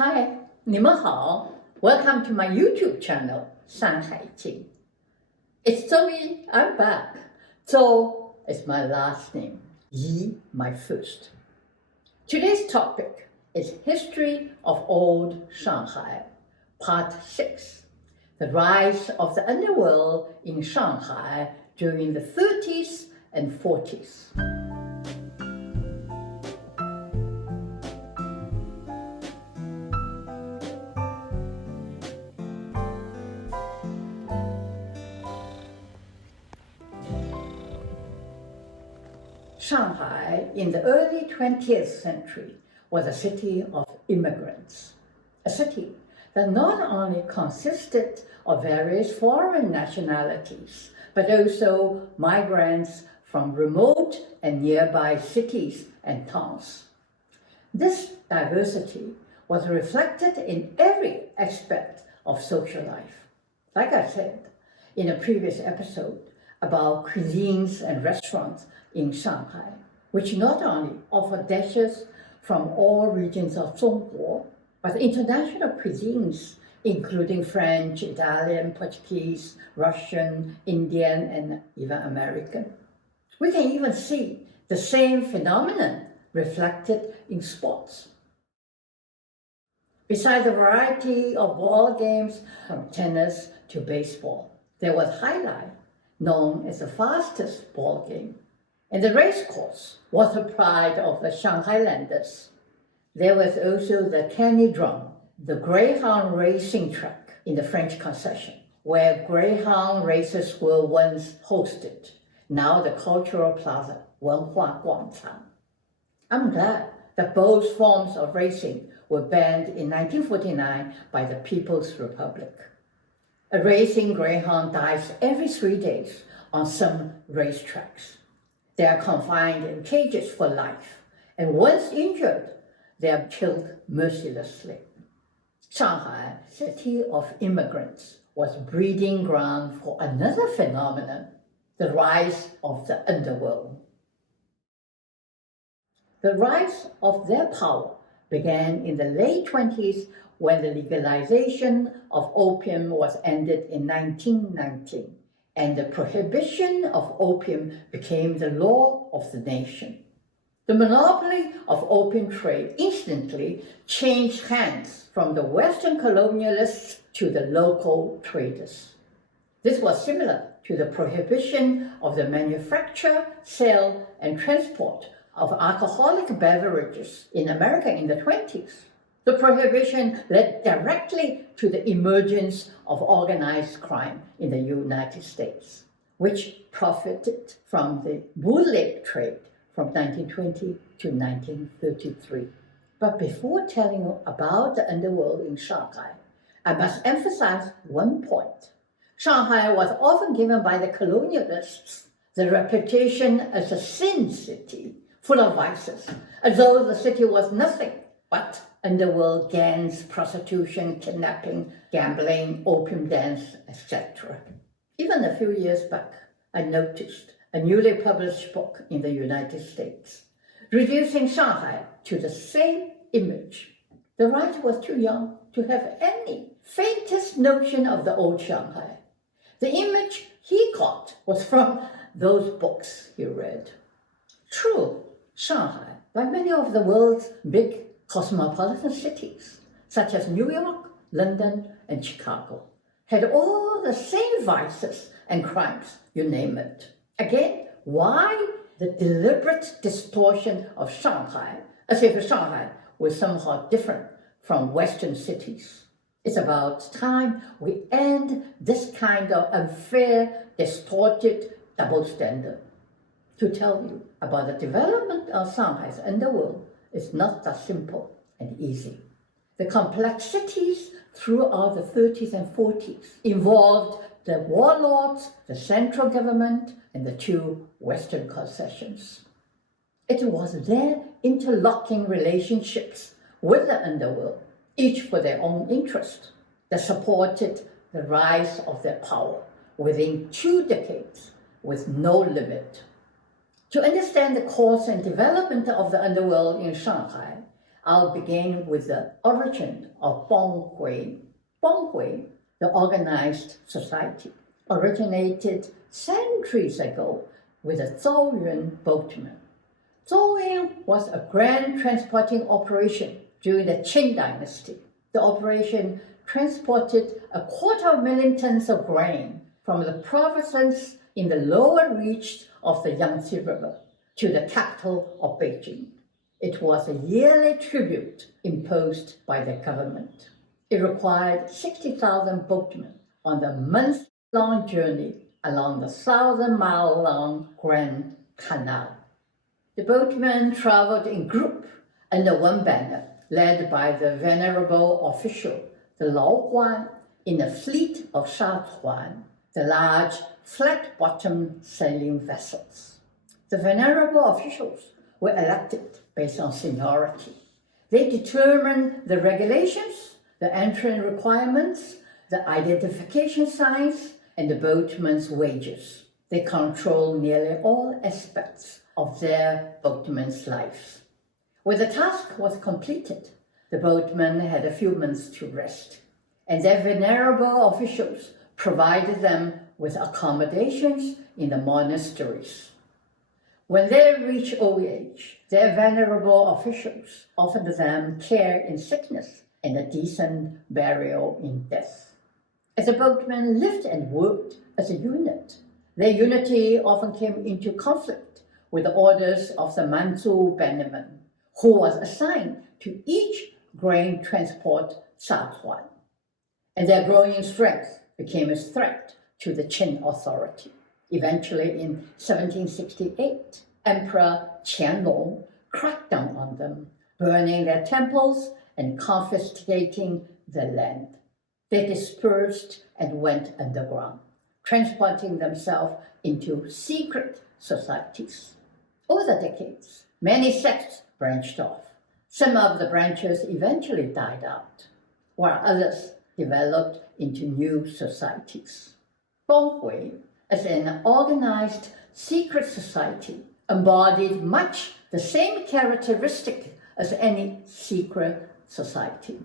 Hi, 你们好. Welcome to my YouTube channel, 山海经. It's Zoe, I'm back. Zhou is my last name, Yi my first. Today's topic is History of Old Shanghai, Part 6, the rise of the underworld in Shanghai during the 30s and 40s. Shanghai in the early 20th century was a city of immigrants, a city that not only consisted of various foreign nationalities, but also migrants from remote and nearby cities and towns. This diversity was reflected in every aspect of social life. Like I said in a previous episode about cuisines and restaurants in Shanghai, which not only offer dishes from all regions of Zhongguo, but international cuisines including French, Italian, Portuguese, Russian, Indian, and even American. We can even see the same phenomenon reflected in sports. Besides the variety of ball games from tennis to baseball, there was highlight, known as the fastest ball game. And the race course was the pride of the Shanghailanders. There was also the Kenny Drum, the Greyhound racing track in the French concession, where Greyhound races were once hosted, now the Cultural Plaza, Wenhua Guangcang. I'm glad that both forms of racing were banned in 1949 by the People's Republic. A racing greyhound dies every 3 days on some racetracks. They are confined in cages for life, and once injured, they are killed mercilessly. Shanghai, city of immigrants, was breeding ground for another phenomenon, the rise of the underworld. The rise of their power began in the late 20s when the legalization of opium was ended in 1919. And the prohibition of opium became the law of the nation. The monopoly of opium trade instantly changed hands from the Western colonialists to the local traders. This was similar to the prohibition of the manufacture, sale, and transport of alcoholic beverages in America in the 20s. The prohibition led directly to the emergence of organized crime in the United States, which profited from the bootleg trade from 1920 to 1933. But before telling you about the underworld in Shanghai, I must emphasize one point. Shanghai was often given by the colonialists the reputation as a sin city, full of vices, as though the city was nothing but underworld gangs, prostitution, kidnapping, gambling, opium dens, etc. Even a few years back, I noticed a newly published book in the United States, reducing Shanghai to the same image. The writer was too young to have any faintest notion of the old Shanghai. The image he got was from those books he read. True, Shanghai, like many of the world's big cosmopolitan cities, such as New York, London, and Chicago, had all the same vices and crimes, you name it. Again, why the deliberate distortion of Shanghai, as if Shanghai was somehow different from Western cities? It's about time we end this kind of unfair, distorted double standard. To tell you about the development of Shanghai's underworld is not that simple and easy. The complexities throughout the 30s and 40s involved the warlords, the central government, and the two Western concessions. It was their interlocking relationships with the underworld, each for their own interest, that supported the rise of their power within 2 decades with no limit. To understand the course and development of the underworld in Shanghai, I'll begin with the origin of Bonghui. Bonghui, the organized society, originated centuries ago with the Zhouyuan boatmen. Zhouyuan was a grand transporting operation during the Qin dynasty. The operation transported 250,000 tons of grain from the provinces in the lower reach of the Yangtze River to the capital of Beijing. It was a yearly tribute imposed by the government. It required 60,000 boatmen on the month-long journey along the 1,000-mile-long Grand Canal. The boatmen traveled in group under one banner, led by the venerable official, the Lao Guan, in a fleet of Shatuan, the large flat-bottomed sailing vessels. The venerable officials were elected based on seniority. They determined the regulations, the entrance requirements, the identification signs, and the boatmen's wages. They controlled nearly all aspects of their boatmen's lives. When the task was completed, the boatmen had a few months to rest, and their venerable officials provided them with accommodations in the monasteries. When they reached old age, their venerable officials offered them care in sickness and a decent burial in death. As the boatmen lived and worked as a unit, their unity often came into conflict with the orders of the Manchu bannerman, who was assigned to each grain transport Shatuan. And their growing strength became a threat to the Qin authority. Eventually, in 1768, Emperor Qianlong cracked down on them, burning their temples and confiscating their land. They dispersed and went underground, transporting themselves into secret societies. Over the decades, many sects branched off. Some of the branches eventually died out, while others developed into new societies. Bonghui, as an organized secret society, embodied much the same characteristic as any secret society.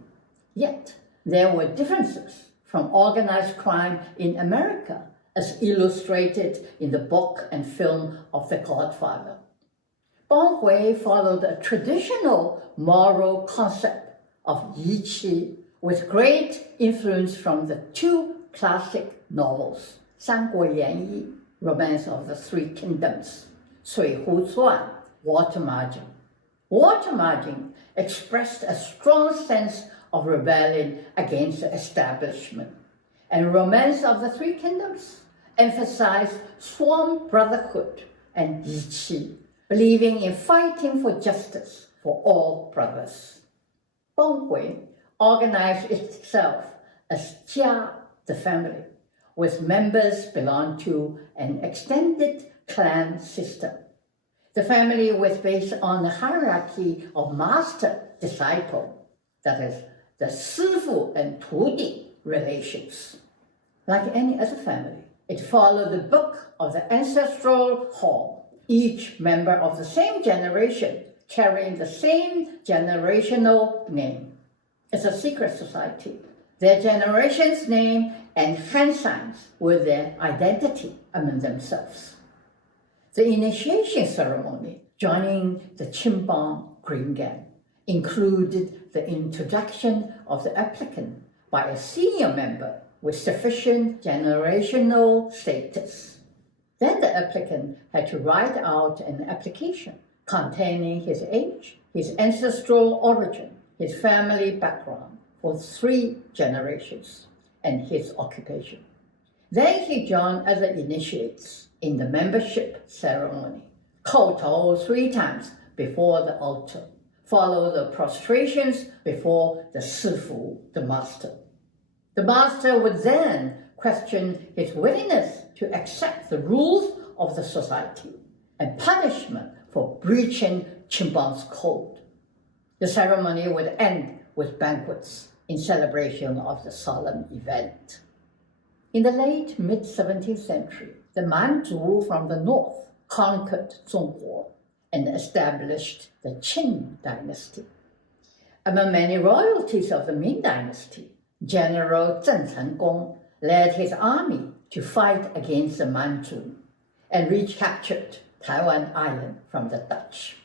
Yet, there were differences from organized crime in America, as illustrated in the book and film of The Godfather. Bonghui followed a traditional moral concept of yiqi, with great influence from the two classic novels, 三国演义, Romance of the Three Kingdoms, 水浒传, Water Margin. Water Margin expressed a strong sense of rebellion against the establishment, and Romance of the Three Kingdoms emphasized sworn brotherhood and yiqi, believing in fighting for justice for all brothers. Bonghui organized itself as Jia, the family, with members belonging to an extended clan system. The family was based on the hierarchy of master-disciple, that is, the 师傅 and 徒弟 relations. Like any other family, it followed the book of the ancestral hall, each member of the same generation carrying the same generational name. As a secret society, their generation's name and hand signs were their identity among themselves. The initiation ceremony joining the Qimbang Green Gang included the introduction of the applicant by a senior member with sufficient generational status. Then the applicant had to write out an application containing his age, his ancestral origin, his family background for 3 generations, and his occupation. Then he joined other initiates in the membership ceremony, 叩头 3 times before the altar, follow the prostrations before the 师傅, the master. The master would then question his willingness to accept the rules of the society and punishment for breaching Qimbang's code. The ceremony would end with banquets in celebration of the solemn event. In the late mid-17th century, the Manchu from the north conquered Zhongguo and established the Qin dynasty. Among many royalties of the Ming Dynasty, General Zheng Cengkong led his army to fight against the Manchu and recaptured Taiwan Island from the Dutch.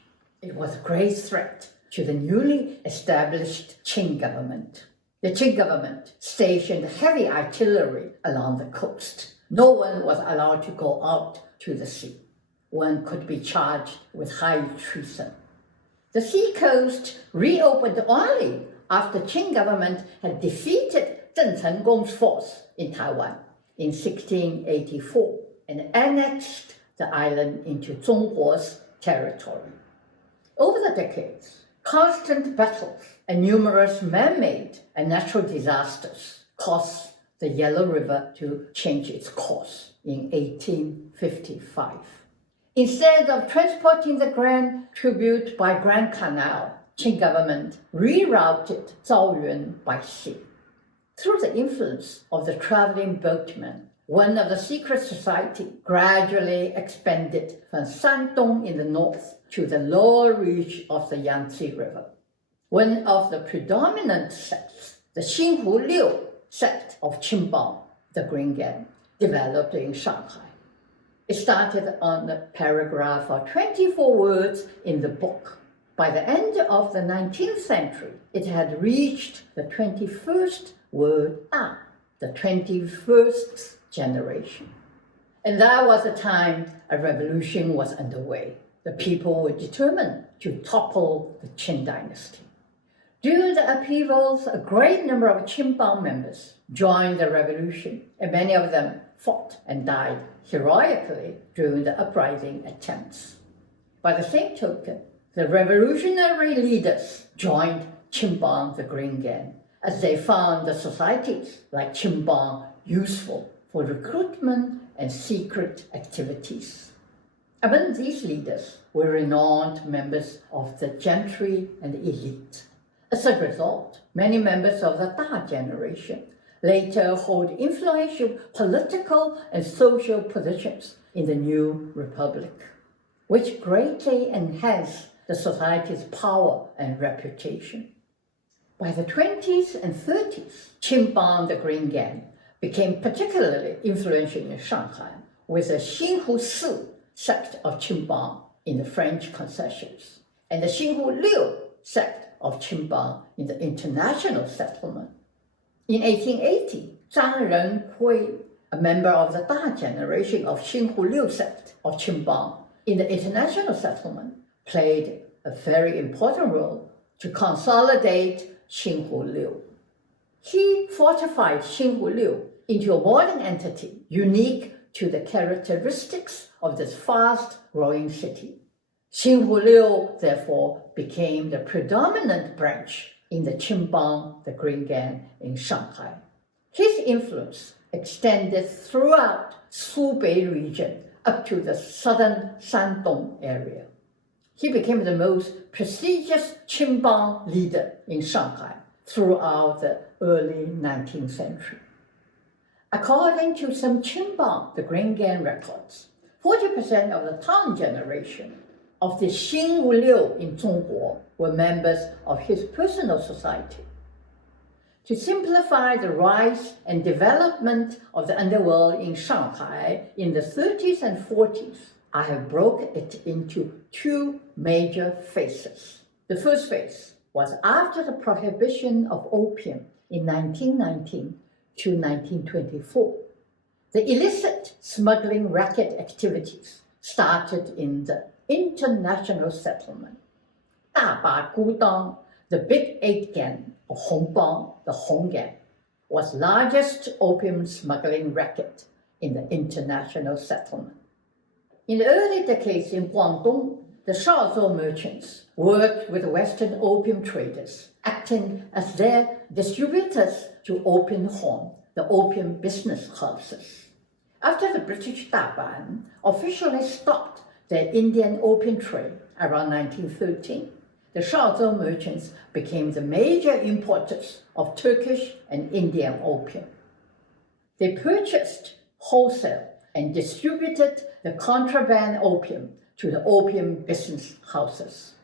It was a great threat to the newly established Qing government. The Qing government stationed heavy artillery along the coast. No one was allowed to go out to the sea. One could be charged with high treason. The seacoast reopened only after Qing government had defeated Zheng Cengkong's force in Taiwan in 1684 and annexed the island into Zhonghuo's territory. Over the decades, constant battles and numerous man-made and natural disasters caused the Yellow River to change its course in 1855. Instead of transporting the grand tribute by Grand Canal, Qing government rerouted Zhaoyuan by sea. Through the influence of the traveling boatmen, one of the secret society gradually expanded from Shandong in the north to the lower reach of the Yangtze River. One of the predominant sects, the Xinhu Liu sect of Qingbang, the Green Gang, developed in Shanghai. It started on a paragraph of 24 words in the book. By the end of the 19th century, it had reached the 21st word, the 21st generation. And that was the time a revolution was underway. The people were determined to topple the Qing dynasty. During the upheavals, a great number of Qingbang members joined the revolution, and many of them fought and died heroically during the uprising attempts. By the same token, the revolutionary leaders joined Qingbang, the Green Gang, as they found the societies like Qingbang useful for recruitment and secret activities. Among these leaders were renowned members of the gentry and elite. As a result, many members of the Da generation later hold influential political and social positions in the new republic, which greatly enhanced the society's power and reputation. By the 20s and 30s, Qingbang, the Green Gang, became particularly influential in Shanghai, with the Xinhu Si sect of Qingbang in the French concessions, and the Xinhu Liu sect of Qingbang in the international settlement. In 1880, Zhang Renhui, a member of the Da generation of Xinhu Liu sect of Qingbang in the international settlement, played a very important role to consolidate Xinhu Liu. He fortified Xinhu Liu into a modern entity unique to the characteristics of this fast-growing city. Xinhu Liu, therefore, became the predominant branch in the Qingbang, the Green Gang, in Shanghai. His influence extended throughout Hubei region up to the southern Shandong area. He became the most prestigious Qingbang leader in Shanghai throughout the early 19th century. According to some Qingbang, the Green Gang records, 40% of the Tang generation of the Xinhu Liu in Zhonghuo were members of his personal society. To simplify the rise and development of the underworld in Shanghai in the 30s and 40s, I have broken it into two major phases. The first phase was after the prohibition of opium in 1919 to 1924. The illicit smuggling racket activities started in the international settlement. 大把孤当, the Big Eight Gang, or Hongbang, the Hong Gang, was largest opium smuggling racket in the international settlement. In the early decades in Guangdong, the Shaozhou merchants worked with Western opium traders, acting as their distributors to Opium Hong, the opium business houses. After the British Daban officially stopped their Indian opium trade around 1913, the Shaozhou merchants became the major importers of Turkish and Indian opium. They purchased wholesale and distributed the contraband opium to the opium business houses.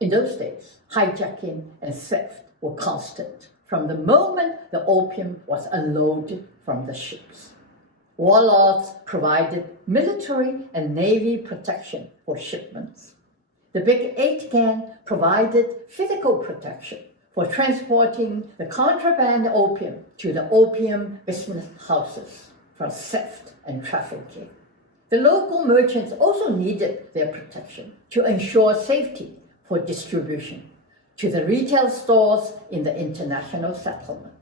In those days, hijacking and theft were constant from the moment the opium was unloaded from the ships. Warlords provided military and navy protection for shipments. The Big Eight gang provided physical protection for transporting the contraband opium to the opium business houses from theft and trafficking. The local merchants also needed their protection to ensure safety for distribution to the retail stores in the international settlement.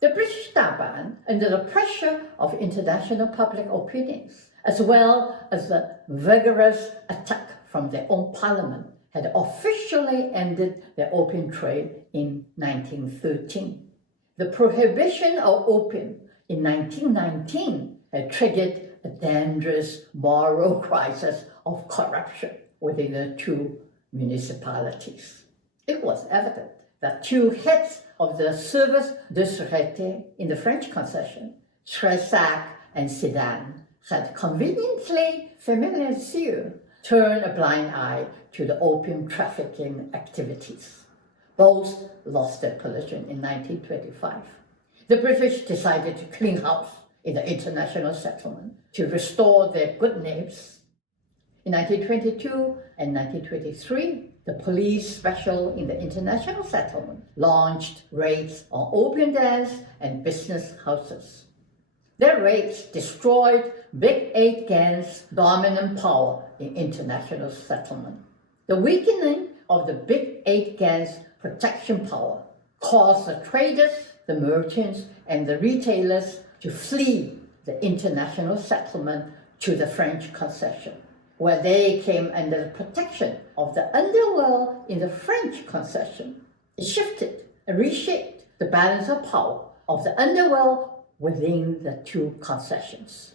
The British Daban, under the pressure of international public opinions, as well as the vigorous attack from their own parliament, had officially ended their opium trade in 1913. The prohibition of opium in 1919 had triggered a dangerous moral crisis of corruption within the two municipalities. It was evident that two heads of the service de sûreté in the French concession, Tressac and Sedan, had conveniently turned a blind eye to the opium trafficking activities. Both lost their position in 1925. The British decided to clean house in the international settlement to restore their good names. In 1922 and 1923, the police special in the international settlement launched raids on opium dens and business houses. Their raids destroyed Big Eight gangs' dominant power in international settlement. The weakening of the Big Eight gangs' protection power caused the traders, the merchants, and the retailers to flee the international settlement to the French concession, where they came under the protection of the underworld in the French concession. It shifted and reshaped the balance of power of the underworld within the two concessions.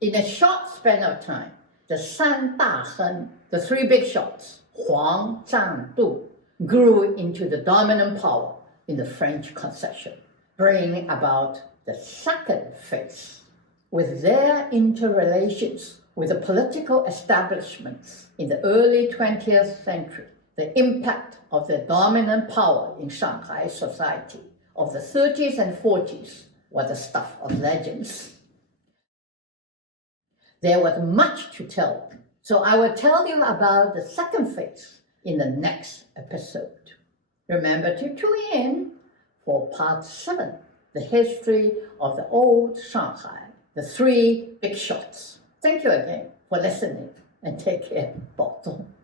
In a short span of time, the San Da Hen, the three big shots, Huang, Zhang, Du, grew into the dominant power in the French concession, bringing about the second phase. With their interrelations with the political establishments in the early 20th century, the impact of the dominant power in Shanghai society of the 30s and 40s was the stuff of legends. There was much to tell, so I will tell you about the second phase in the next episode. Remember to tune in for part 7, the history of the Old Shanghai, the three big shots. Thank you again for listening and take care. 保重。